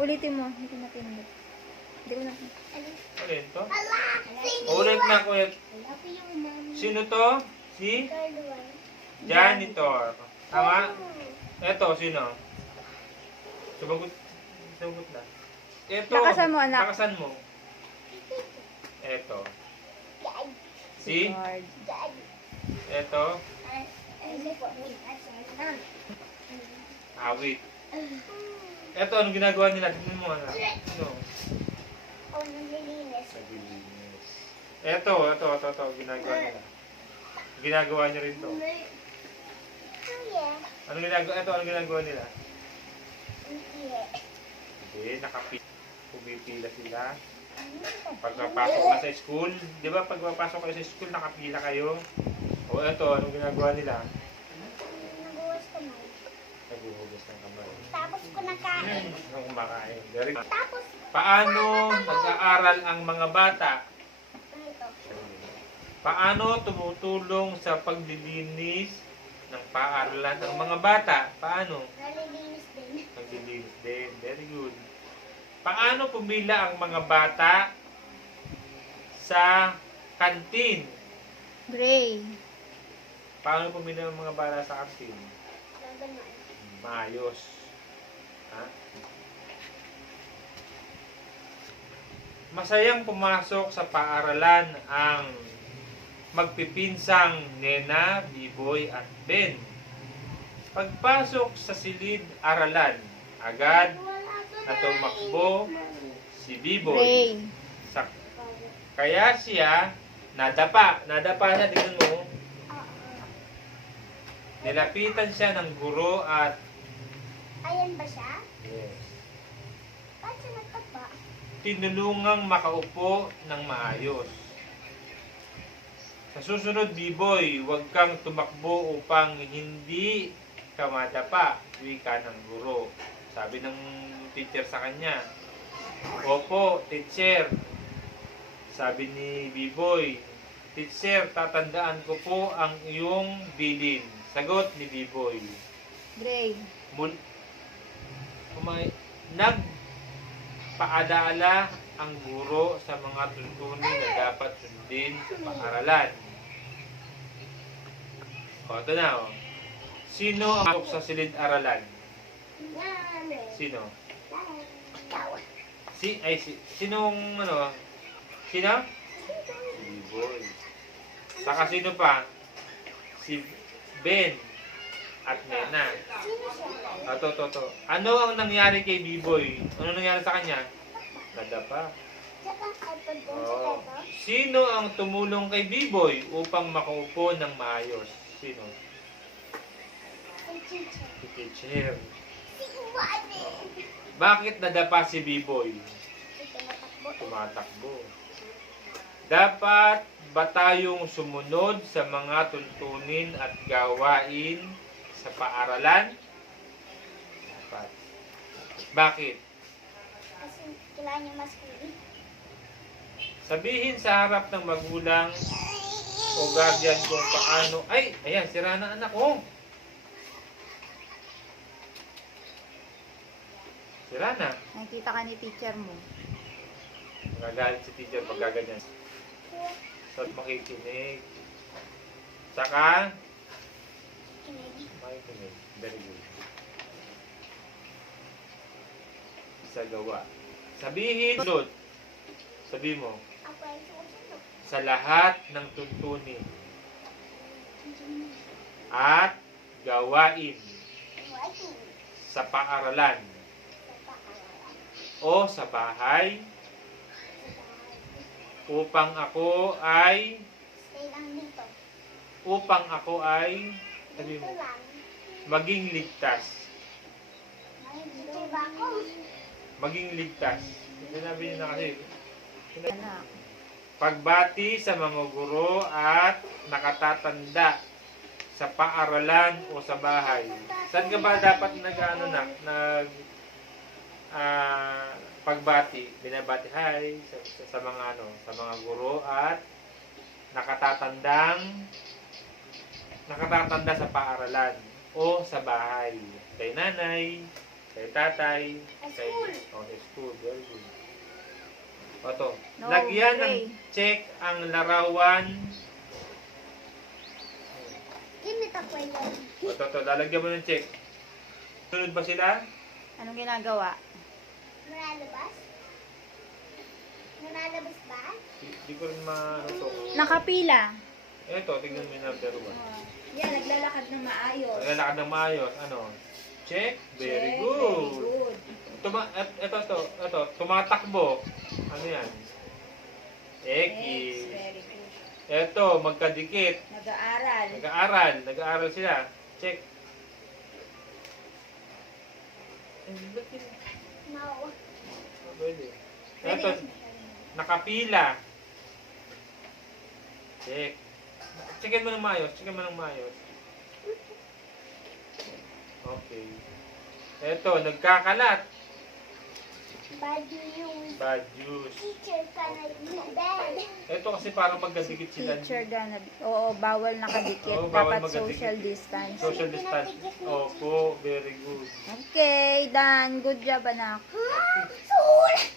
Ulitin mo. Hindi ko napindot. Hindi ko napindot. Alin to? Ulit na kuya. Sino to? Si? Janitor. Tama? Eto, sino? Sumagot. Sumagot na. Eto. Lakasan mo, anak. Lakasan mo. Eto. Si? Guard. Eto. Awit. Eto, anong ginagawa nila? Tignan mo, anak. Ano? Naglilinis. Eto. Ginagawa nila. Ginagawa niyo rin to. Anong ginagawa? Eto, anong ginagawa nila? Hindi, pumipila sila. Pagpapasok na sa school, di ba pagpapasok kayo sa school, nakapila kayo? O eto, anong ginagawa nila? Naghuhugas ng kamay. Tapos ko nakain. Nung kumakain. Very good. Tapos, Paano nag-aaral ang mga bata? ito. Paano tumutulong sa paglilinis ng paaralan ang mga bata? Paano? Nalilinis din. Naglilinis din. Very good. Paano pumila ang mga bata sa kantin? Gray. Paano pumila ang mga bata sa kantin? Gano'n. Maayos. Ha? Masayang pumasok sa paaralan ang magpipinsang Nena, Biboy at Ben. Pagpasok sa silid-aralan, agad na tumakbo si Biboy. Gray. Kaya siya nadapa. Nadapa na, tingnan mo. Nilapitan siya ng guro at Ayan ba siya? yes, Ba't siya nagtagba? tinulungang makaupo ng maayos. Sa susunod, Biboy, huwag kang tumakbo upang hindi ka madapa, wika ng guro. Sabi ng teacher sa kanya, opo, teacher. Sabi ni Biboy, teacher, tatandaan ko po ang iyong bilin. Sagot ni Biboy. Gray. Nagpaadala ang guro sa mga tuntunin na dapat sundin sa paaralan. O, ito na, o. Sino ang pasok sa silid-aralan? Sino? Sinong, ano? Sino? Si Biboy. Saka sino pa? Si Ben at Nena. To. Ano ang nangyari kay Biboy? Ano nangyari sa kanya? Nadapa. Oh. Sino ang tumulong kay Biboy upang makaupo ng maayos? Sino? Si teacher. Bakit nadapa si Biboy? Tumatakbo. Dapat ba tayong sumunod sa mga tuntunin at gawain sa paaralan? Dapat. Bakit? Kasi kailangan niya mas kulit. Sabihin sa harap ng magulang o guardian kung paano. Ay, ayan, sira na anak ko. Sira na. Nakikita ka ni teacher mo. Magagalit si teacher pag gaganyan. So, makikinig. Saka, makikinig. Very good. Sa gawa. Sabihin, Lord. Sabi mo, Ako ay susunod. sa lahat ng tuntunin at gawain Waiting. sa paaralan o sa bahay upang ako ay Stay lang dito. sabi Dito mo, lang. maging ligtas. Dito ba ako? Maging ligtas. Sinabi niya na kasi, Anak. pagbati sa mga guro at nakatatanda sa paaralan o sa bahay. Saan ka ba dapat pagbati? Binabati hi sa mga sa mga guro at nakatatanda sa paaralan o sa bahay. Kay nanay, kay tatay, Sa kay school. sa school. Very good. O to, No, lagyan ng Gray. check ang larawan. Ginit ako yan. O to, lalagyan mo ng check. Sunod ba sila? Anong ginagawa? Nalalabas? Nalalabas ba? Di ko rin ma-ano. Nakapila. Ito, tignan mo yung number 1. Yan, naglalakad na maayos. Naglalakad ng maayos. Ano? Check. Very Check, good. Very good. Ito, tumatakbo. Ano yan? X. Very good. Ito, magkadikit. Nag-aaral. Nag-aaral sila. Check. Ba't yun? No. Pwede. Ito, nakapila. Check. Checkin mo ng maayos. Okay. Ito, nagkakalat. Bad news. Bad news. Teacher ka na yung bed. Ito kasi parang magkadikit sila. Teacher gonna, oo, bawal nakadikit. Oo, bawal Dapat magkadikit. social distance. Social distance. Opo, very good. Okay, Dan. Good job, anak. Ha? Sulat!